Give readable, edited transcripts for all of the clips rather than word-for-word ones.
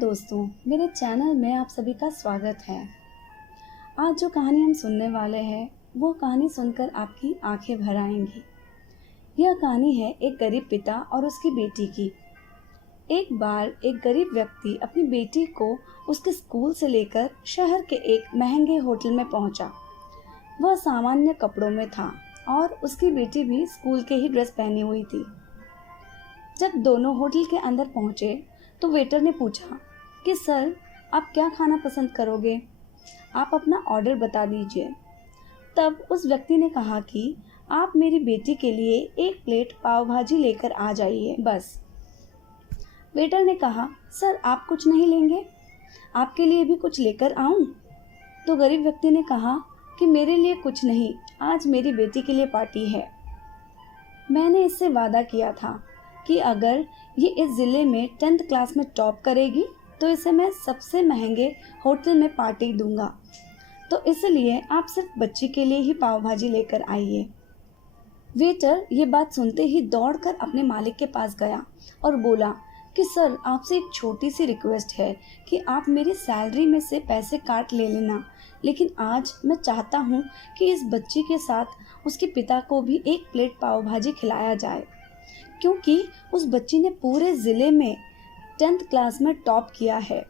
दोस्तों, मेरे चैनल में आप सभी का स्वागत है। आज जो कहानी हम सुनने वाले हैं वो कहानी सुनकर आपकी आंखें भर आएंगी। यह कहानी है एक गरीब पिता और उसकी बेटी की। एक बार एक गरीब व्यक्ति अपनी बेटी को उसके स्कूल से लेकर शहर के एक महंगे होटल में पहुंचा। वह सामान्य कपड़ों में था और उसकी बेटी भी स्कूल के ही ड्रेस पहनी हुई थी। जब दोनों होटल के अंदर पहुंचे तो वेटर ने पूछा कि सर, आप क्या खाना पसंद करोगे? आप अपना ऑर्डर बता दीजिए। तब उस व्यक्ति ने कहा कि आप मेरी बेटी के लिए एक प्लेट पाव भाजी लेकर आ जाइए, बस। वेटर ने कहा, सर आप कुछ नहीं लेंगे? आपके लिए भी कुछ लेकर आऊं? तो गरीब व्यक्ति ने कहा कि मेरे लिए कुछ नहीं, आज मेरी बेटी के लिए पार्टी है। मैंने इससे वादा किया था कि अगर ये इस ज़िले में 10th क्लास में टॉप करेगी तो इसे मैं सबसे महंगे होटल में पार्टी दूंगा। तो इसलिए आप सिर्फ बच्ची के लिए ही पाव भाजी लेकर आइए। वेटर ये बात सुनते ही दौड़कर अपने मालिक के पास गया और बोला कि सर, आपसे एक छोटी सी रिक्वेस्ट है कि आप मेरी सैलरी में से पैसे काट ले लेना, लेकिन आज मैं चाहता हूँ कि इस बच्ची के साथ उसके पिता को भी एक प्लेट पाव भाजी खिलाया जाए, क्योंकि उस बच्ची ने पूरे ज़िले में 10th क्लास में टॉप किया है।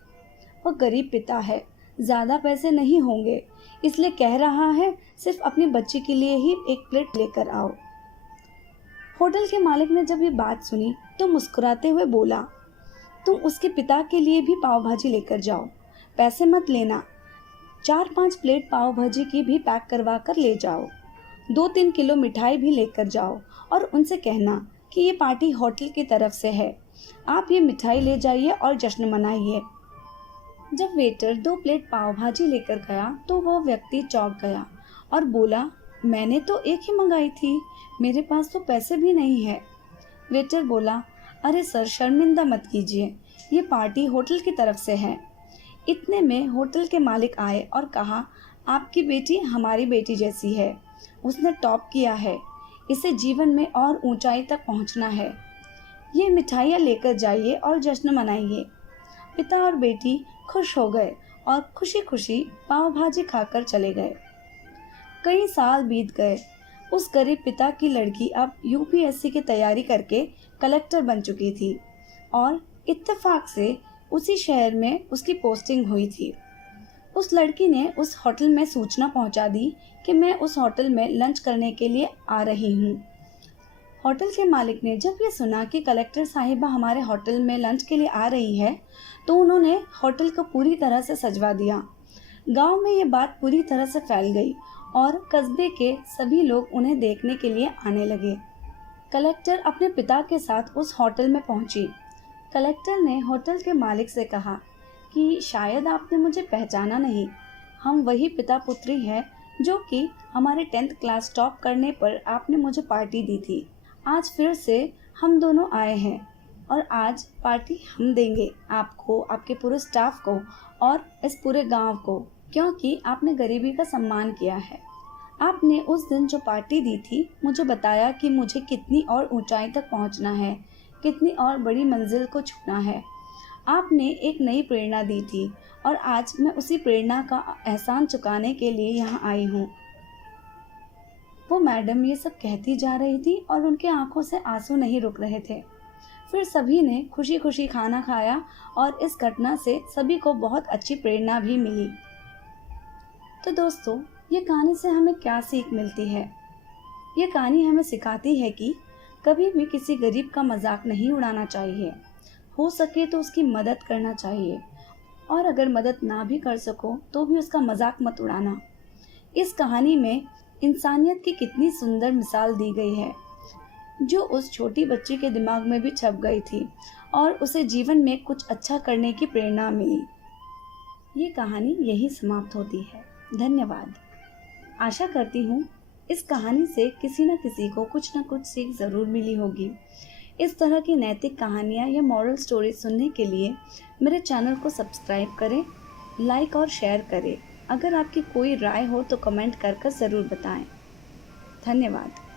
वह गरीब पिता है, ज़्यादा पैसे नहीं होंगे, इसलिए कह रहा है सिर्फ अपनी बच्ची के लिए ही एक प्लेट लेकर आओ। होटल के मालिक ने जब ये बात सुनी तो मुस्कुराते हुए बोला, तुम उसके पिता के लिए भी पाव भाजी लेकर जाओ, पैसे मत लेना। 4-5 प्लेट पाव भाजी की भी पैक करवा कर ले जाओ। 2-3 किलो मिठाई भी लेकर जाओ और उनसे कहना कि ये पार्टी होटल की तरफ से है, आप ये मिठाई ले जाइए और जश्न मनाइए। जब वेटर 2 प्लेट पाव भाजी लेकर गया तो वह व्यक्ति चौंक गया और बोला, मैंने तो एक ही मंगाई थी, मेरे पास तो पैसे भी नहीं है। वेटर बोला, अरे सर, शर्मिंदा मत कीजिए, ये पार्टी होटल की तरफ से है। इतने में होटल के मालिक आए और कहा, आपकी बेटी हमारी बेटी जैसी है, उसने टॉप किया है, इसे जीवन में और ऊंचाई तक पहुंचना है। ये मिठाइयाँ लेकर जाइए और जश्न मनाइए। पिता और बेटी खुश हो गए और खुशी खुशी पाव भाजी खाकर चले गए। कई साल बीत गए। उस गरीब पिता की लड़की अब यूपीएससी की तैयारी करके कलेक्टर बन चुकी थी और इत्तेफाक से उसी शहर में उसकी पोस्टिंग हुई थी। उस लड़की ने उस होटल में सूचना पहुंचा दी कि मैं उस होटल में लंच करने के लिए आ रही हूं। होटल के मालिक ने जब ये सुना कि कलेक्टर साहिबा हमारे होटल में लंच के लिए आ रही है तो उन्होंने होटल को पूरी तरह से सजवा दिया। गांव में ये बात पूरी तरह से फैल गई और कस्बे के सभी लोग उन्हें देखने के लिए आने लगे। कलेक्टर अपने पिता के साथ उस होटल में पहुंची। कलेक्टर ने होटल के मालिक से कहा कि शायद आपने मुझे पहचाना नहीं, हम वही पिता पुत्री हैं जो कि हमारे 10th क्लास टॉप करने पर आपने मुझे पार्टी दी थी। आज फिर से हम दोनों आए हैं और आज पार्टी हम देंगे आपको, आपके पूरे स्टाफ को और इस पूरे गांव को, क्योंकि आपने गरीबी का सम्मान किया है। आपने उस दिन जो पार्टी दी थी मुझे बताया कि मुझे कितनी और ऊंचाई तक पहुंचना है, कितनी और बड़ी मंजिल को छूना है। आपने एक नई प्रेरणा दी थी और आज मैं उसी प्रेरणा का एहसान चुकाने के लिए यहाँ आई हूँ। वो मैडम ये सब कहती जा रही थी और उनके आंखों से आंसू नहीं रुक रहे थे। फिर सभी ने खुशी खुशी खाना खाया और इस घटना से सभी को बहुत अच्छी प्रेरणा भी मिली। तो दोस्तों, ये कहानी से हमें क्या सीख मिलती है? ये कहानी हमें सिखाती है कि कभी भी किसी गरीब का मजाक नहीं उड़ाना चाहिए। हो सके तो उसकी मदद करना चाहिए और अगर मदद ना भी कर सको तो भी उसका मजाक मत उड़ाना। इस कहानी में इंसानियत की कितनी सुंदर मिसाल दी गई है जो उस छोटी बच्ची के दिमाग में भी छप गई थी और उसे जीवन में कुछ अच्छा करने की प्रेरणा मिली। ये कहानी यही समाप्त होती है। धन्यवाद। आशा करती हूँ इस कहानी से किसी न किसी को कुछ न कुछ सीख ज़रूर मिली होगी। इस तरह की नैतिक कहानियाँ या मॉरल स्टोरी सुनने के लिए मेरे चैनल को सब्सक्राइब करें, लाइक और शेयर करें। अगर आपकी कोई राय हो तो कमेंट कर ज़रूर बताएं। धन्यवाद।